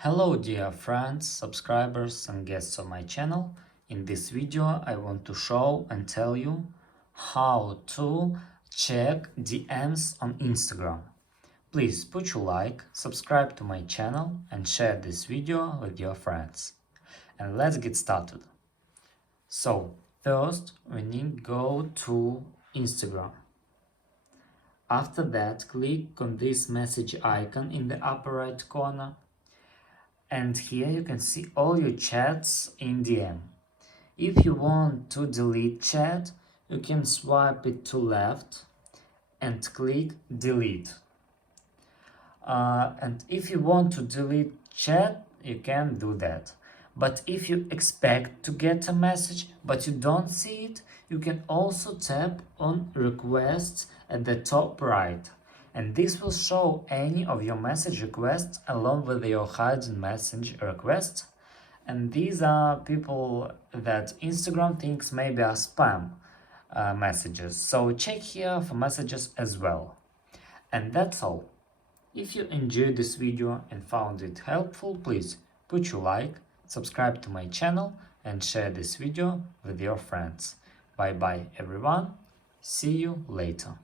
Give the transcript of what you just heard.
Hello dear friends, subscribers and guests of my channel. In this video I want to show and tell you how to check DMs on Instagram. Please put your like, subscribe to my channel and share this video with your friends. And let's get started. So first we need to go to Instagram. After that, click on this message icon in the upper right corner. And here you can see all your chats in DM. If you want to delete chat, you can swipe it to left and click delete. And if you want to delete chat, you can do that. But if you expect to get a message but you don't see it, you can also tap on requests at the top right. And this will show any of your message requests along with your hidden message requests. And these are people that Instagram thinks maybe are spam messages. So check here for messages as well. And that's all. If you enjoyed this video and found it helpful, please put your like, subscribe to my channel and share this video with your friends. Bye bye everyone. See you later.